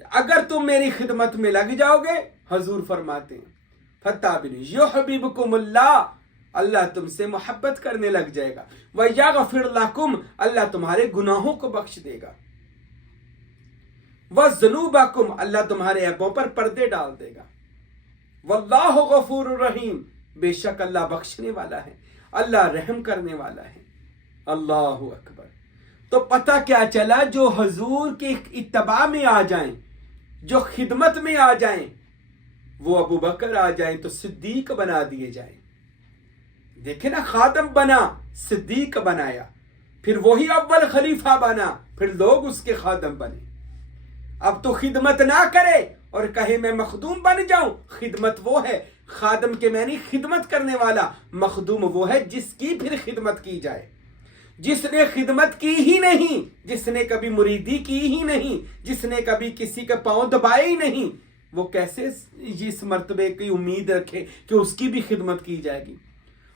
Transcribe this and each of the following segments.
اگر تم میری خدمت میں لگ جاؤ گے، حضور فرماتے ہیں فتابن یحببکم اللہ، اللہ تم سے محبت کرنے لگ جائے گا، ویغفر لکم، اللہ تمہارے گناہوں کو بخش دے گا، وذنوبکم، اللہ تمہارے عیبوں پر پردے ڈال دے گا، واللہ غفور الرحیم، بے شک اللہ بخشنے والا ہے، اللہ رحم کرنے والا ہے۔ اللہ اکبر۔ تو پتہ کیا چلا، جو حضور کی اتباع میں آ جائیں، جو خدمت میں آ جائیں، وہ ابو بکر آ جائیں تو صدیق بنا دیے جائیں۔ دیکھیں نا، خادم بنا، صدیق بنایا، پھر وہی اول خلیفہ بنا، پھر لوگ اس کے خادم بنے۔ اب تو خدمت نہ کرے اور کہے میں مخدوم بن جاؤں، خدمت وہ ہے، خادم کے معنی خدمت کرنے والا، مخدوم وہ ہے جس کی پھر خدمت کی جائے، جس نے خدمت کی ہی نہیں، جس نے کبھی مریدی کی ہی نہیں، جس نے کبھی کسی کے پاؤں دبائے ہی نہیں، وہ کیسے اس مرتبے کی امید رکھے کہ اس کی بھی خدمت کی جائے گی؟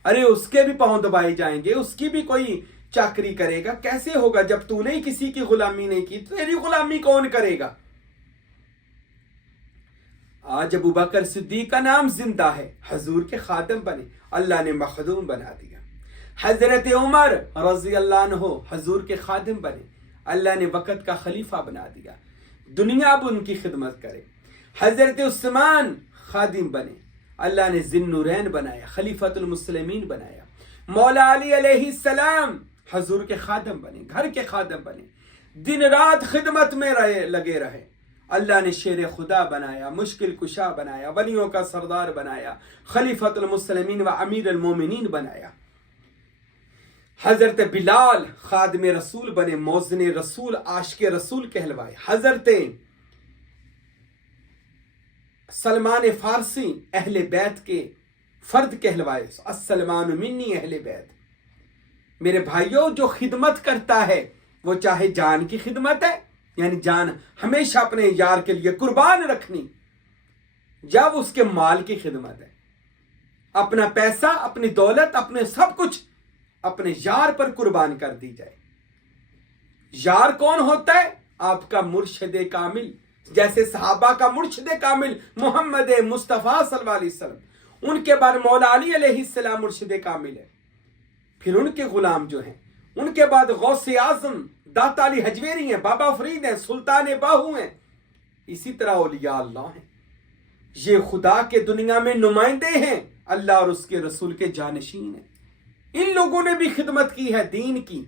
ارے اس کے بھی پاؤں دبائے جائیں گے، اس کی بھی کوئی چاکری کرے گا، کیسے ہوگا؟ جب تو نے کسی کی غلامی نہیں کی تو تیری غلامی کون کرے گا؟ آج ابو بکر صدیق کا نام زندہ ہے، حضور کے خادم بنے، اللہ نے مخدوم بنا دیا۔ حضرت عمر رضی اللہ عنہ حضور کے خادم بنے، اللہ نے وقت کا خلیفہ بنا دیا، دنیا اب ان کی خدمت کرے۔ حضرت عثمان خادم بنے، اللہ نے ذی النورین بنایا، خلیفۃ المسلمین بنایا۔ مولا علی علیہ السلام حضور کے خادم بنے، گھر کے خادم بنے، دن رات خدمت میں لگے رہے۔ اللہ نے شیر خدا بنایا، مشکل کشا بنایا، ولیوں کا سردار بنایا، خلیفۃ المسلمین و امیر المومنین بنایا۔ حضرت بلال خادم رسول بنے، موزن رسول، عاشق رسول کہلوائے۔ حضرت سلمان فارسی اہل بیت کے فرد کہلوائے، السلمان منی اہل بیت۔ میرے بھائیوں، جو خدمت کرتا ہے وہ چاہے جان کی خدمت ہے، یعنی جان ہمیشہ اپنے یار کے لیے قربان رکھنی، جب اس کے مال کی خدمت ہے، اپنا پیسہ، اپنی دولت، اپنے سب کچھ اپنے یار پر قربان کر دی جائے۔ یار کون ہوتا ہے؟ آپ کا مرشد کامل، جیسے صحابہ کا مرشد کامل محمد مصطفیٰ صلی اللہ علیہ وسلم، ان کے بعد مولا علی علیہ السلام مرشد کامل ہے، پھر ان کے غلام جو ہیں، ان کے بعد غوث اعظم داتا علی حجویری ہیں، بابا فرید ہیں، سلطان باہو ہیں، اسی طرح اولیاء اللہ ہیں۔ یہ خدا کے دنیا میں نمائندے ہیں، اللہ اور اس کے رسول کے جانشین ہیں۔ ان لوگوں نے بھی خدمت کی ہے، دین کی،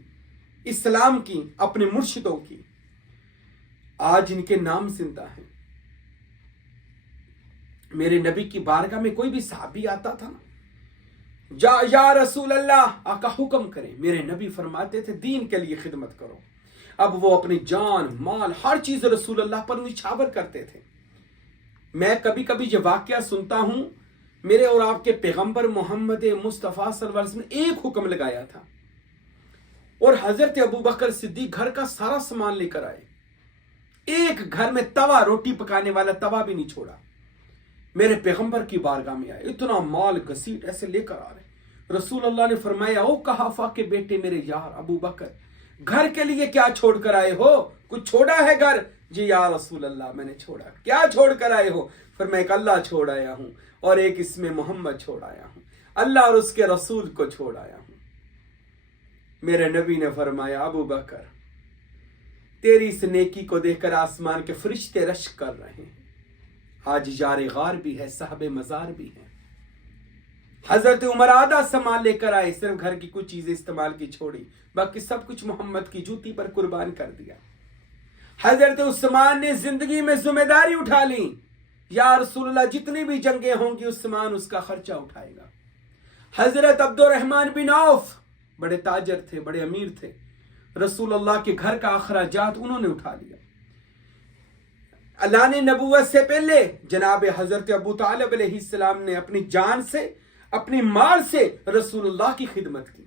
اسلام کی، اپنے مرشدوں کی۔ آج ان کے نام زندہ ہیں۔ میرے نبی کی بارگاہ میں کوئی بھی صحابی آتا تھا نا، یا رسول اللہ، آقا حکم کریں، میرے نبی فرماتے تھے دین کے لیے خدمت کرو۔ اب وہ اپنی جان، مال، ہر چیز رسول اللہ پر نچھاور کرتے تھے۔ میں کبھی کبھی یہ واقعہ سنتا ہوں، میرے اور آپ کے پیغمبر محمد مصطفیٰ صلی اللہ علیہ وسلم نے ایک حکم لگایا تھا، اور حضرت ابو بکر صدیق گھر کا سارا سامان لے کر آئے، ایک گھر میں توا، روٹی پکانے والا توا بھی نہیں چھوڑا۔ میرے پیغمبر کی بارگاہ میں آئے، اتنا مال گھسیٹ ایسے لے کر آ رہے۔ رسول اللہ نے فرمایا، او قحافہ کے بیٹے میرے یار ابو بکر، گھر کے لیے کیا چھوڑ کر آئے ہو؟ کچھ چھوڑا ہے گھر؟ جی یا رسول اللہ، میں نے چھوڑا۔ کیا چھوڑ کر آئے ہو؟ فرمایا، ایک اللہ چھوڑ آیا ہوں، اور ایک اس میں محمد چھوڑ آیا ہوں، اللہ اور اس کے رسول کو چھوڑ آیا ہوں۔ میرے نبی نے فرمایا، ابو بکر، تیری اس نیکی کو دیکھ کر آسمان کے فرشتے رشک کر رہے ہیں۔ آج یار غار بھی ہے، صاحب مزار بھی ہے۔ حضرت عمر آدھا سامان لے کر آئے، صرف گھر کی کچھ چیزیں استعمال کی چھوڑی، باقی سب کچھ محمد کی جوتی پر قربان کر دیا۔ حضرت عثمان نے زندگی میں ذمہ داری اٹھا لی، یا رسول اللہ جتنی بھی جنگیں ہوں گی عثمان اس کا خرچہ اٹھائے گا۔ حضرت عبد الرحمن بن عوف بڑے تاجر تھے، بڑے امیر تھے، رسول اللہ کے گھر کا اخراجات انہوں نے اٹھا لیا۔ اللہ نے نبوت سے پہلے جناب حضرت ابو طالب علیہ السلام نے اپنی جان سے، اپنی مال سے رسول اللہ کی خدمت کی۔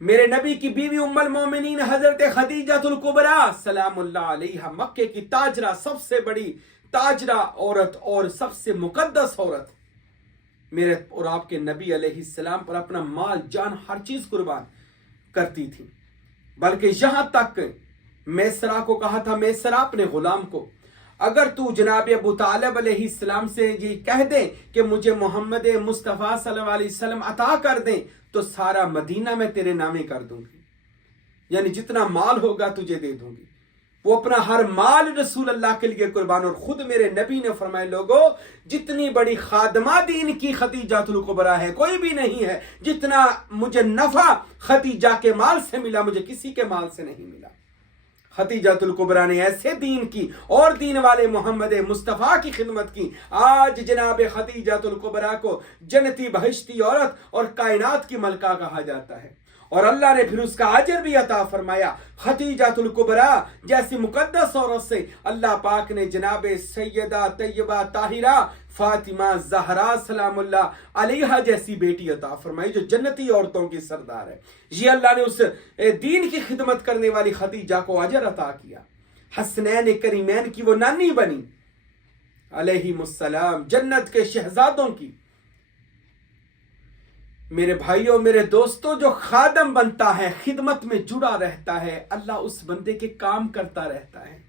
میرے نبی کی بیوی ام المومنین حضرت خدیجہ الکبریٰ سلام اللہ علیہا، مکے کی تاجرہ، سب سے بڑی تاجرہ عورت اور سب سے مقدس عورت، میرے اور آپ کے نبی علیہ السلام پر اپنا مال، جان، ہر چیز قربان کرتی تھی، بلکہ یہاں تک میسرا کو کہا تھا میسرا اپنے غلام کو اگر تو جناب ابو طالب علیہ السلام سے یہ کہہ دیں کہ مجھے محمد مصطفیٰ صلی اللہ علیہ وسلم عطا کر دیں تو سارا مدینہ میں تیرے نامے کر دوں گی، یعنی جتنا مال ہوگا تجھے دے دوں گی۔ وہ اپنا ہر مال رسول اللہ کے لیے قربان، اور خود میرے نبی نے فرمایا لوگوں جتنی بڑی خادمہ دین کی خدیجہ الکبریٰ ہے کوئی بھی نہیں ہے، جتنا مجھے نفع خدیجہ کے مال سے ملا مجھے کسی کے مال سے نہیں ملا۔ خدیجہ الکبریٰ نے ایسے دین کی اور دین والے محمد مصطفیٰ کی خدمت کی، آج جناب خدیجہ الکبریٰ کو جنتی بہشتی عورت اور کائنات کی ملکہ کہا جاتا ہے، اور اللہ نے پھر اس کا اجر بھی عطا فرمایا۔ خدیجہ الکبریٰ جیسی مقدس عورت سے اللہ پاک نے جناب سیدہ طیبہ طاہرہ فاطمہ زہرا سلام اللہ علیہا جیسی بیٹی عطا فرمائی جو جنتی عورتوں کی سردار ہے۔ یہ اللہ نے اس دین کی خدمت کرنے والی خدیجہ کو اجر عطا کیا۔ حسنین کریمین کی وہ نانی بنی علیہم السلام، جنت کے شہزادوں کی۔ میرے بھائیوں میرے دوستوں، جو خادم بنتا ہے خدمت میں جڑا رہتا ہے اللہ اس بندے کے کام کرتا رہتا ہے۔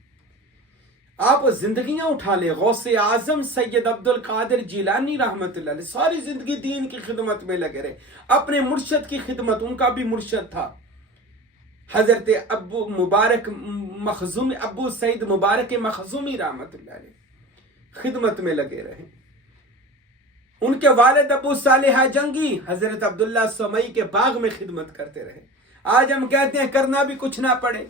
آپ زندگیاں اٹھا لیں، غوث اعظم سید عبد القادر جیلانی رحمۃ اللہ علیہ ساری زندگی دین کی خدمت میں لگے رہے، اپنے مرشد کی خدمت، ان کا بھی مرشد تھا حضرت ابو سعید مبارک مخزومی رحمۃ اللہ علیہ، خدمت میں لگے رہے۔ ان کے والد ابو صالح جنگی حضرت عبداللہ سمئی کے باغ میں خدمت کرتے رہے۔ آج ہم کہتے ہیں کرنا بھی کچھ نہ پڑے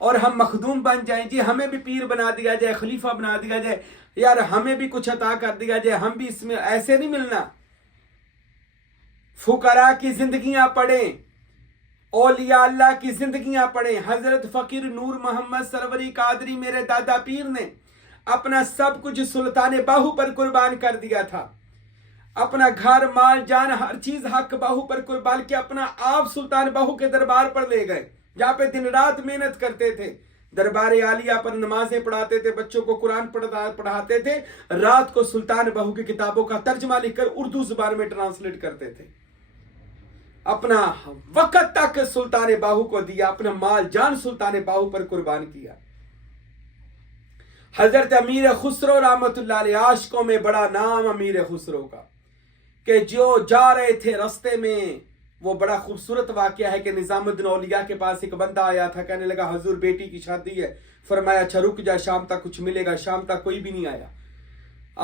اور ہم مخدوم بن جائیں، جی ہمیں بھی پیر بنا دیا جائے، خلیفہ بنا دیا جائے، یار ہمیں بھی کچھ عطا کر دیا جائے، ہم بھی اس میں، ایسے نہیں ملنا۔ فقراء کی زندگیاں پڑھیں، اولیاء اللہ کی زندگیاں پڑھیں۔ حضرت فقیر نور محمد سروری قادری میرے دادا پیر نے اپنا سب کچھ سلطان باہو پر قربان کر دیا تھا، اپنا گھر مال جان ہر چیز حق باہو پر قربان کیا، اپنا آپ سلطان باہو کے دربار پر لے گئے جہاں پہ دن رات محنت کرتے تھے، دربار عالیہ پر نمازیں پڑھاتے تھے، بچوں کو قرآن پڑھاتے تھے، رات کو سلطان باہو کی کتابوں کا ترجمہ لکھ کر اردو زبان میں ٹرانسلیٹ کرتے تھے، اپنا وقت تک سلطان باہو کو دیا، اپنا مال جان سلطان باہو پر قربان کیا۔ حضرت امیر خسرو رحمت اللہ علیہ، عاشقوں میں بڑا نام امیر خسرو کا، کہ جو جا رہے تھے رستے میں، وہ بڑا خوبصورت واقعہ ہے کہ نظام الدین اولیاء کے پاس ایک بندہ آیا تھا، کہنے لگا حضور بیٹی کی شادی ہے، فرمایا اچھا رک جا شام تک کچھ ملے گا، شام تک کوئی بھی نہیں آیا۔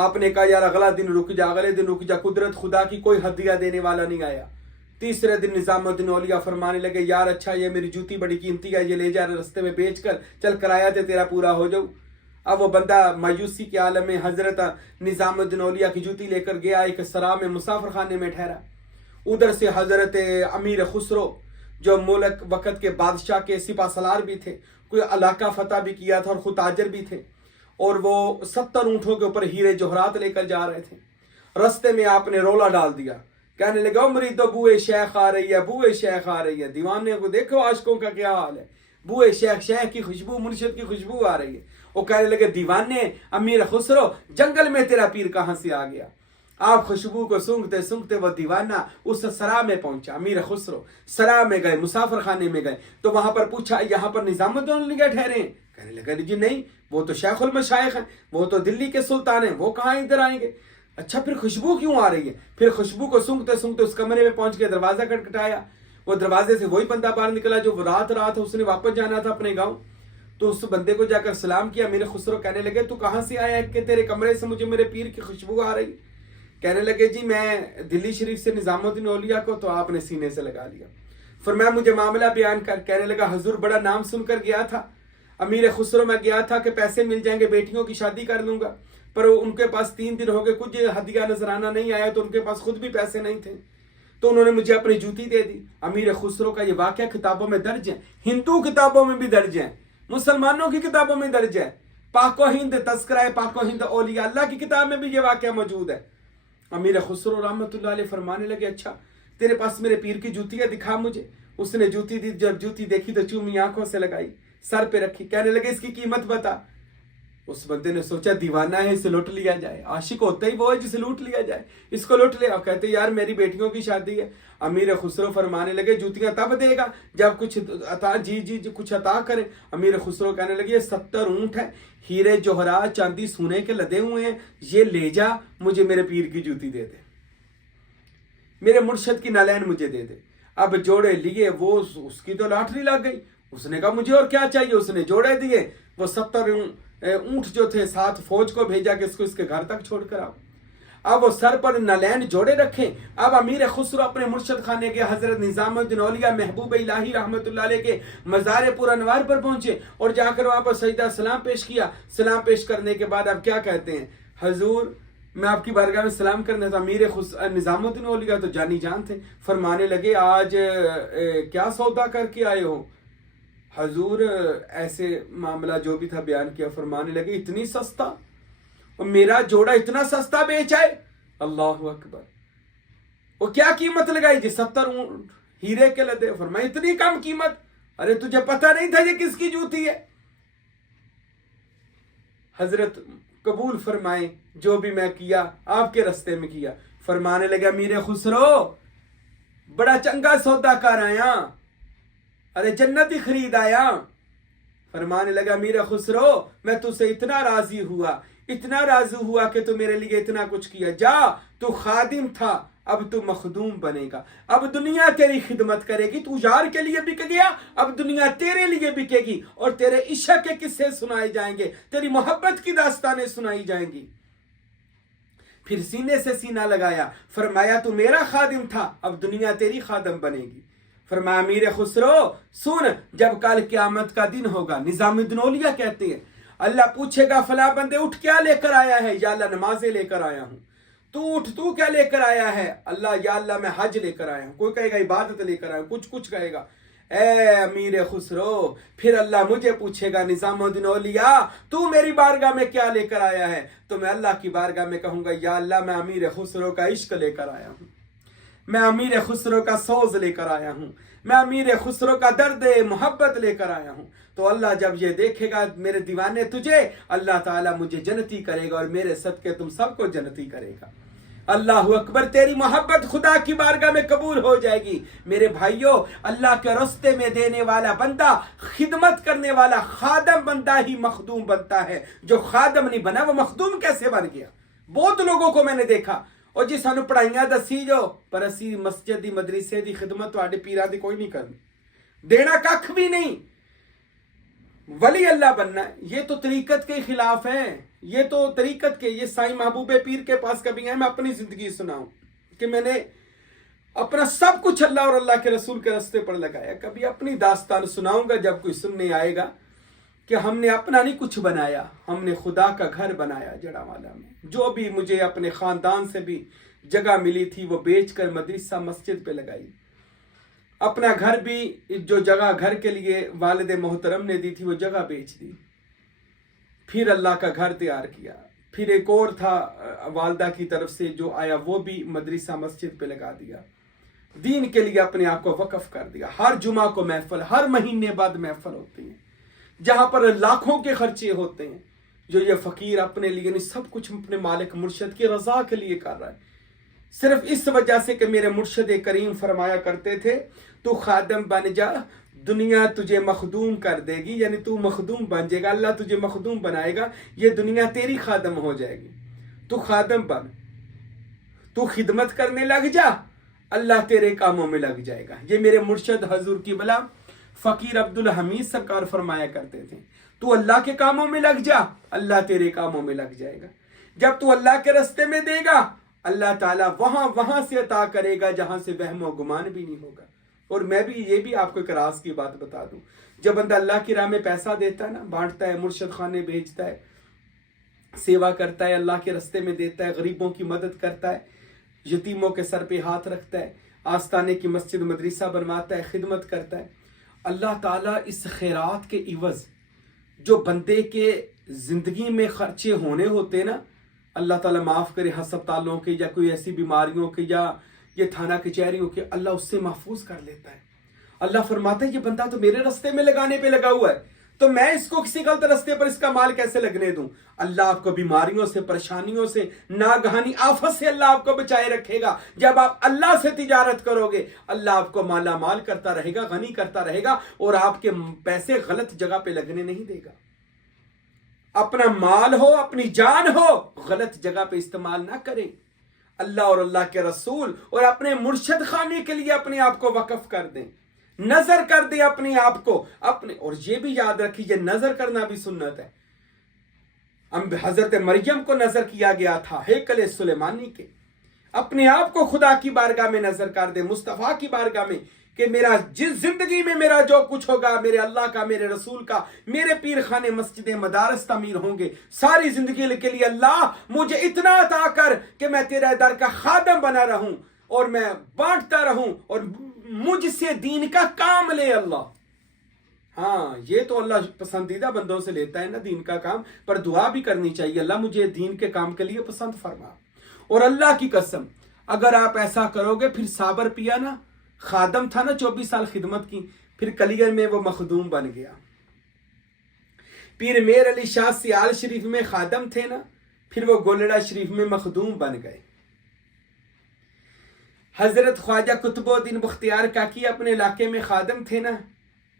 آپ نے کہا یار اگلا دن رک جا، اگلے دن رک جا، قدرت خدا کی کوئی ہدیہ دینے والا نہیں آیا۔ تیسرے دن نظام الدین اولیاء فرمانے لگے یار اچھا یہ میری جوتی بڑی قیمتی ہے، یہ لے جا رستے میں بیچ کر چل کرایہ تے تیرا پورا ہو جاؤ۔ اب وہ بندہ مایوسی کے عالم میں حضرت نظام الدین اولیاء کی جوتی لے کر گیا، ایک سرا میں مسافر خانے میں ٹھہرا۔ ادھر سے حضرت امیر خسرو جو ملک وقت کے بادشاہ کے سپہ سالار بھی تھے، کوئی علاقہ فتح بھی کیا تھا اور خود تاجر بھی تھے، اور وہ 70 اونٹوں کے اوپر ہیرے جوہرات لے کر جا رہے تھے۔ رستے میں آپ نے رولا ڈال دیا، کہنے لگا مریدو بوئے شیخ آ رہی ہے، بوئے شیخ آ رہی ہے۔ دیوانے کو دیکھو عاشقوں کا کیا حال ہے، بوئے شیخ، شیخ کی خوشبو، مرشد کی خوشبو آ رہی ہے۔ وہ کہنے لگے دیوانے امیر خسرو جنگل میں تیرا پیر کہاں سے آ گیا؟ آپ خوشبو کو سونگتے سونگتے وہ دیوانہ اس سرا میں پہنچا۔ امیر خسرو سرا میں گئے، مسافر خانے میں گئے تو وہاں پر پوچھا یہاں پر نظام الدین اولیاء ٹھہرے ہیں؟ کہنے لگے جی نہیں، وہ تو شیخ المشائخ ہیں، وہ تو دلی کے سلطان ہیں، وہ کہاں ادھر آئیں گے؟ اچھا پھر خوشبو کیوں آ رہی ہے؟ پھر خوشبو کو سونگتے سونگتے اس کمرے میں پہنچ کے دروازہ کھٹکھٹایا۔ وہ دروازے سے وہی بندہ باہر نکلا جو رات اس نے واپس جانا تھا اپنے گاؤں، تو اس بندے کو جا کر سلام کیا۔ میرے خسرو کہنے لگے تو کہاں سے آیا ہے کہ تیرے کمرے سے مجھے میرے پیر کی خوشبو آ رہی؟ کہنے لگے جی میں دلی شریف سے نظام الدین اولیاء کو تو آپ نے سینے سے لگا لیا۔ فرمایا مجھے معاملہ بیان کر۔ کہنے لگا حضور بڑا نام سن کر گیا تھا امیر خسرو، میں گیا تھا کہ پیسے مل جائیں گے بیٹیوں کی شادی کر لوں گا، پر ان کے پاس 3 دن ہو گئے کچھ ہدیہ نذرانہ نہیں آیا، تو ان کے پاس خود بھی پیسے نہیں تھے، تو انہوں نے مجھے اپنی جوتی دے دی۔ امیر خسرو کا یہ واقعہ کتابوں میں درج ہے، ہندو کتابوں میں بھی درج ہے، مسلمانوں کی کتابوں میں درج ہے، پاک و ہند تذکرہ پاک و ہند اولیاء اللہ کی کتاب میں بھی یہ واقعہ موجود ہے۔ امیر خسرو رحمت اللہ علیہ فرمانے لگے اچھا تیرے پاس میرے پیر کی جوتی ہے، دکھا مجھے۔ اس نے جوتی دی، جب جوتی دیکھی تو چومی آنکھوں سے لگائی، سر پہ رکھی، کہنے لگے اس کی قیمت بتا۔ اس بندے نے سوچا دیوانہ ہے، اسے لوٹ لیا جائے، عاشق ہوتا ہی وہ ہے جسے لوٹ لیا جائے، اس کو لوٹ لیا۔ اور کہتے یار میری بیٹیوں کی شادی ہے۔ امیر خسرو فرمانے لگے جوتیاں تب دے گا جب کچھ عطا، جی کچھ عطا کرے۔ امیر خسرو کہنے لگے یہ 70 اونٹ ہیں، ہیرے جوہرات چاندی سونے کے لدے ہوئے ہیں، یہ لے جا، مجھے میرے پیر کی جوتی دے دے، میرے مرشد کی نالین مجھے دے دے۔ اب جوڑے لیے، وہ اس کی تو لاٹری لگ گئی، اس نے کہا مجھے اور کیا چاہیے، اس نے جوڑے دیے، وہ 70 اونٹ جو تھے ساتھ فوج کو بھیجا کہ اس کو اس کے گھر تک چھوڑ کر آؤ۔ اب وہ سر پر نالین جوڑے رکھیں۔ اب امیر خسرو اپنے مرشد خانے کے حضرت نظام الدین اولیاء محبوب الہی رحمت اللہ علیہ کے مزار پر انوار پر پہنچے اور جا کر وہاں پر سجدہ سلام پیش کیا۔ سلام پیش کرنے کے بعد اب کیا کہتے ہیں، حضور میں آپ کی بارگاہ میں سلام کرنا تھا۔ امیر نظام الدین اولیاء تو جانی جان تھے، فرمانے لگے آج کیا سودا کر کے آئے ہو؟ حضور ایسے معاملہ جو بھی تھا بیان کیا۔ فرمانے لگے اتنی سستا، اور میرا جوڑا اتنا سستا بیچا ہے؟ اللہ اکبر۔ وہ کیا قیمت لگائی جی؟ 70 اونٹ ہیرے کے لدے۔ فرمایا اتنی کم قیمت؟ ارے تجھے پتہ نہیں تھا یہ کس کی جوتی ہے؟ حضرت قبول فرمائیں جو بھی میں کیا آپ کے رستے میں کیا۔ فرمانے لگا امیر خسرو بڑا چنگا سودا کر آیا، ارے جنت ہی خرید آیا۔ فرمانے لگا امیر خسرو میں تجھ سے اتنا راضی ہوا کہ تو میرے لیے اتنا کچھ کیا، جا تو خادم تھا اب تو مخدوم بنے گا، اب دنیا تیری خدمت کرے گی، تو یار کے لیے بک گیا، اب دنیا تیرے لیے بکے گی، اور تیرے عشق کے قصے سنائے جائیں گے، تیری محبت کی داستانیں سنائی جائیں گی۔ پھر سینے سے سینہ لگایا، فرمایا تو میرا خادم تھا، اب دنیا تیری خادم بنے گی۔ فرمایا امیر خسرو سن، جب کل قیامت کا دن ہوگا، نظام الدین اولیاء کہتے ہیں اللہ پوچھے گا فلاں بندے اٹھ کیا لے کر آیا ہے؟ یا اللہ نمازیں لے کر آیا ہوں۔ تو اٹھ، تو کیا لے کر آیا ہے؟ اللہ یا اللہ میں حج لے کر آیا ہوں۔ کوئی کہے گا عبادت لے کر آیا ہوں، کچھ کہے گا۔ اے امیر خسرو پھر اللہ مجھے پوچھے گا نظام الدین اولیاء تو میری بارگاہ میں کیا لے کر آیا ہے؟ تو میں اللہ کی بارگاہ میں کہوں گا یا اللہ میں امیر خسرو کا عشق لے کر آیا ہوں، میں امیر خسرو کا سوز لے کر آیا ہوں، میں امیر خسرو کا درد محبت لے کر آیا ہوں۔ تو اللہ جب یہ دیکھے گا میرے دیوانے تجھے، اللہ تعالیٰ مجھے جنتی کرے گا اور میرے صدقے تم سب کو جنتی کرے گا۔ اللہ اکبر، تیری محبت خدا کی بارگاہ میں قبول ہو جائے گی۔ میرے بھائیوں، اللہ کے راستے میں دینے والا بندہ، خدمت کرنے والا خادم بندہ ہی مخدوم بنتا ہے۔ جو خادم نہیں بنا وہ مخدوم کیسے بن گیا؟ بہت لوگوں کو میں نے دیکھا، اور جی سانو پڑھائیاں دسی جو پر اسی مسجد دی مدرسے دی خدمت تواڈے پیراں دی کوئی نہیں کرنی، دینا ککھ بھی نہیں۔ ولی اللہ بننا یہ تو طریقت کے خلاف ہے، یہ تو طریقت کے، یہ سائیں محبوب پیر کے پاس کبھی ہیں؟ میں اپنی زندگی سناؤں کہ میں نے اپنا سب کچھ اللہ اور اللہ کے رسول کے راستے پر لگایا۔ کبھی اپنی داستان سناؤں گا جب کوئی سننے آئے گا کہ ہم نے اپنا نہیں کچھ بنایا، ہم نے خدا کا گھر بنایا جڑا والا میں۔ جو بھی مجھے اپنے خاندان سے بھی جگہ ملی تھی وہ بیچ کر مدرسہ مسجد پہ لگائی۔ اپنا گھر بھی، جو جگہ گھر کے لیے والد محترم نے دی تھی وہ جگہ بیچ دی، پھر اللہ کا گھر تیار کیا۔ پھر ایک اور تھا والدہ کی طرف سے جو آیا وہ بھی مدرسہ مسجد پہ لگا دیا، دین کے لیے اپنے آپ کو وقف کر دیا۔ ہر جمعہ کو محفل، ہر مہینے بعد محفل ہوتی ہیں جہاں پر لاکھوں کے خرچے ہوتے ہیں۔ جو یہ فقیر اپنے لیے نہیں، سب کچھ اپنے مالک مرشد کی رضا کے لیے کر رہا ہے، صرف اس وجہ سے کہ میرے مرشد کریم فرمایا کرتے تھے تو خادم بن جا، دنیا تجھے مخدوم کر دے گی، یعنی تو مخدوم بن جائے گا، اللہ تجھے مخدوم بنائے گا، یہ دنیا تیری خادم ہو جائے گی۔ تو خادم بن، تو خدمت کرنے لگ جا، اللہ تیرے کاموں میں لگ جائے گا۔ یہ میرے مرشد حضور کی بلا فقیر عبدالحمید سرکار فرمایا کرتے تھے، تو اللہ کے کاموں میں لگ جا، اللہ تیرے کاموں میں لگ جائے گا۔ جب تو اللہ کے راستے میں دے گا، اللہ تعالیٰ وہاں سے عطا کرے گا جہاں سے وہم و گمان بھی نہیں ہوگا۔ اور میں بھی یہ بھی آپ کو ایک راز کی بات بتا دوں، جب بندہ اللہ کی راہ میں پیسہ دیتا ہے نا، بانٹتا ہے، مرشد خانے بھیجتا ہے، سیوا کرتا ہے، اللہ کے راستے میں دیتا ہے، غریبوں کی مدد کرتا ہے، یتیموں کے سر پہ ہاتھ رکھتا ہے، آستانے کی مسجد مدرسہ بنواتا ہے، خدمت کرتا ہے، اللہ تعالیٰ اس خیرات کے عوض جو بندے کے زندگی میں خرچے ہونے ہوتے نا، اللہ تعالیٰ معاف کرے، ہسپتالوں کے یا کوئی ایسی بیماریوں کے یا یہ تھانہ کچہریوں کے، اللہ اس سے محفوظ کر لیتا ہے۔ اللہ فرماتا ہے یہ بندہ تو میرے راستے میں لگانے پہ لگا ہوا ہے، تو میں اس کو کسی غلط راستے پر اس کا مال کیسے لگنے دوں؟ اللہ آپ کو بیماریوں سے، پریشانیوں سے، ناگہانی آفت سے اللہ آپ کو بچائے رکھے گا۔ جب آپ اللہ سے تجارت کرو گے، اللہ آپ کو مالا مال کرتا رہے گا، غنی کرتا رہے گا، اور آپ کے پیسے غلط جگہ پہ لگنے نہیں دے گا۔ اپنا مال ہو، اپنی جان ہو، غلط جگہ پہ استعمال نہ کریں۔ اللہ اور اللہ کے رسول اور اپنے مرشد خانے کے لیے اپنے آپ کو وقف کر دیں، نظر کر دیں اپنے آپ کو اپنے۔ اور یہ بھی یاد رکھیے، نظر کرنا بھی سنت ہے۔ حضرت مریم کو نظر کیا گیا تھا ہیکل سلیمانی کے۔ اپنے آپ کو خدا کی بارگاہ میں نظر کر دیں، مصطفیٰ کی بارگاہ میں، کہ میرا جس زندگی میں میرا جو کچھ ہوگا، میرے اللہ کا، میرے رسول کا، میرے پیر خانے، مسجدیں، مدارس تعمیر ہوں گے، ساری زندگی کے لیے اللہ مجھے اتنا عطا کر کہ میں تیرے در کا خادم بنا رہوں اور میں بانٹتا رہوں اور مجھ سے دین کا کام لے اللہ۔ ہاں، یہ تو اللہ پسندیدہ بندوں سے لیتا ہے نا دین کا کام، پر دعا بھی کرنی چاہیے، اللہ مجھے دین کے کام کے لیے پسند فرما۔ اور اللہ کی قسم، اگر آپ ایسا کرو گے، پھر صابر پیا نا، خادم تھا نا، 24 سال خدمت کی، پھر کلیئر میں وہ مخدوم بن گیا۔ پیر میر علی شاہ سیال شریف میں خادم تھے نا، پھر وہ گولڑا شریف میں مخدوم بن گئے۔ حضرت خواجہ قطب الدین بختیار کاکی اپنے علاقے میں خادم تھے نا،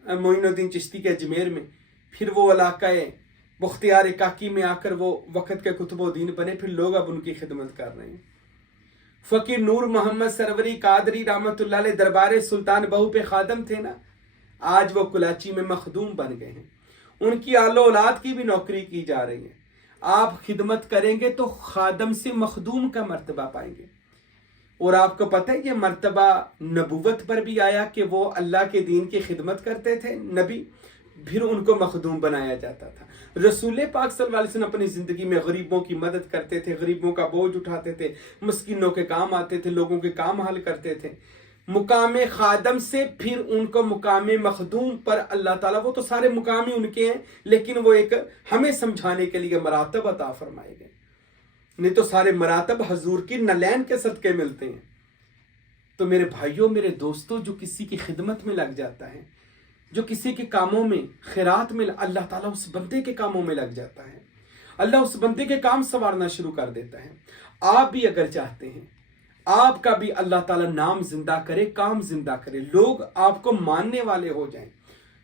معین الدین چشتی کے اجمیر میں، پھر وہ علاقہ بختیار کاکی میں آ کر وہ وقت کے قطب الدین بنے، پھر لوگ اب ان کی خدمت کر رہے ہیں۔ فقیر نور محمد سروری قادری رحمۃ اللہ علیہ دربار سلطان بہو پہ خادم تھے نا، آج وہ کلاچی میں مخدوم بن گئے ہیں۔ ان کی آل و اولاد کی بھی نوکری کی جا رہی ہے۔ آپ خدمت کریں گے تو خادم سے مخدوم کا مرتبہ پائیں گے۔ اور آپ کو پتہ ہے یہ مرتبہ نبوت پر بھی آیا کہ وہ اللہ کے دین کی خدمت کرتے تھے نبی، پھر ان کو مخدوم بنایا جاتا تھا۔ رسول پاک صلی اللہ علیہ وسلم اپنی زندگی میں غریبوں کی مدد کرتے تھے، غریبوں کا بوجھ اٹھاتے تھے، مسکینوں کے کام آتے تھے، لوگوں کے کام حل کرتے تھے۔ مقام خادم سے پھر ان کو مقام مخدوم پر اللہ تعالیٰ، وہ تو سارے مقام ہی ان کے ہیں، لیکن وہ ایک ہمیں سمجھانے کے لیے مراتب عطا فرمائے گئے، نہیں تو سارے مراتب حضور کی نلین کے صدقے ملتے ہیں۔ تو میرے بھائیوں، میرے دوستوں، جو کسی کی خدمت میں لگ جاتا ہے، جو کسی کے کاموں میں، خیرات میں، اللہ تعالیٰ اس بندے کے کاموں میں لگ جاتا ہے، اللہ اس بندے کے کام سنوارنا شروع کر دیتا ہے۔ آپ بھی اگر چاہتے ہیں آپ کا بھی اللہ تعالیٰ نام زندہ کرے، کام زندہ کرے، لوگ آپ کو ماننے والے ہو جائیں،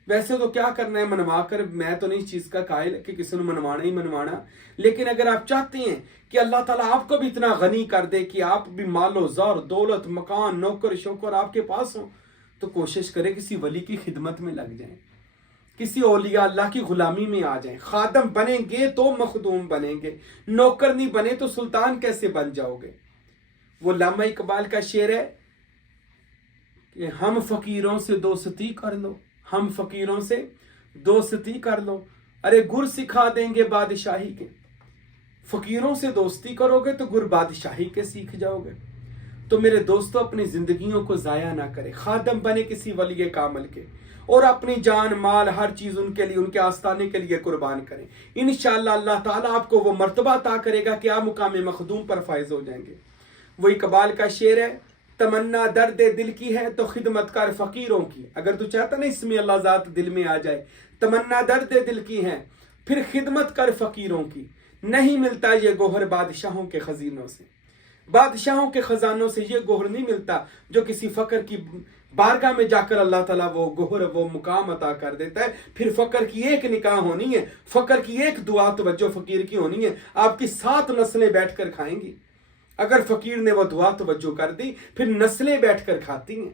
ویسے تو کیا کرنا ہے منوا کر، میں تو نہیں اس چیز کا قائل کہ کسی نے منوانا ہی منوانا، لیکن اگر آپ چاہتے ہیں کہ اللہ تعالیٰ آپ کو بھی اتنا غنی کر دے کہ آپ بھی مال و زر، دولت، مکان، نوکر شوکر آپ کے پاس ہوں، تو کوشش کریں کسی ولی کی خدمت میں لگ جائیں، کسی اولیاء اللہ کی غلامی میں آ جائیں۔ خادم بنیں گے تو مخدوم بنیں گے، نوکر نہیں بنے تو سلطان کیسے بن جاؤ گے؟ وہ علامہ اقبال کا شعر ہے کہ ہم فقیروں سے دوستی کر لو، ہم فقیروں سے دوستی کر لو، ارے گر سکھا دیں گے بادشاہی کے۔ فقیروں سے دوستی کرو گے تو گر بادشاہی کے سیکھ جاؤ گے۔ تو میرے دوستو، اپنی زندگیوں کو ضائع نہ کریں، خادم بنے کسی ولی کامل کے، اور اپنی جان مال ہر چیز ان کے لیے، ان کے آستانے کے لیے قربان کریں۔ انشاءاللہ اللہ تعالیٰ آپ کو وہ مرتبہ عطا کرے گا کہ آپ مقام مخدوم پر فائز ہو جائیں گے۔ وہ اقبال کا شعر ہے، تمنا درد دل کی ہے تو خدمت کر فقیروں کی۔ اگر تو چاہتا نا اس میں اللہ ذات دل میں آ جائے، تمنا درد دل کی ہے پھر خدمت کر فقیروں کی، نہیں ملتا یہ گوہر بادشاہوں کے خزینوں سے، بادشاہوں کے خزانوں سے یہ گوہر نہیں ملتا جو کسی فقر کی بارگاہ میں جا کر اللہ تعالیٰ وہ گوہر، وہ مقام عطا کر دیتا ہے۔ پھر فقر کی ایک نکاح ہونی ہے، فقر کی ایک دعا توجہ فقیر کی ہونی ہے، آپ کی 7 نسلیں بیٹھ کر کھائیں گی۔ اگر فقیر نے وہ دعا توجہ کر دی، پھر نسلیں بیٹھ کر کھاتی ہیں۔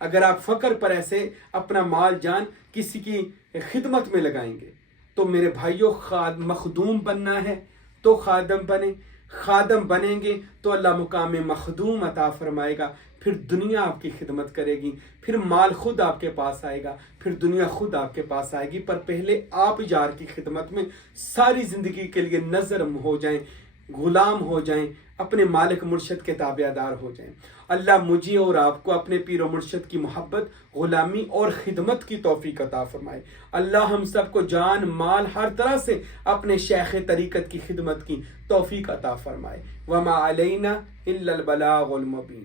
اگر آپ فقر پر ایسے اپنا مال جان کسی کی خدمت میں لگائیں گے تو میرے بھائیوں، مخدوم بننا ہے تو خادم بنیں، خادم بنیں گے تو اللہ مقام مخدوم عطا فرمائے گا، پھر دنیا آپ کی خدمت کرے گی، پھر مال خود آپ کے پاس آئے گا، پھر دنیا خود آپ کے پاس آئے گی۔ پر پہلے آپ یار کی خدمت میں ساری زندگی کے لیے نظر ہو جائیں، غلام ہو جائیں، اپنے مالک مرشد کے تابع دار ہو جائیں۔ اللہ مجھے اور آپ کو اپنے پیر و مرشد کی محبت، غلامی اور خدمت کی توفیق عطا فرمائے۔ اللہ ہم سب کو جان مال ہر طرح سے اپنے شیخ طریقت کی خدمت کی توفیق عطا فرمائے۔ وما علینا الا البلاغ المبین۔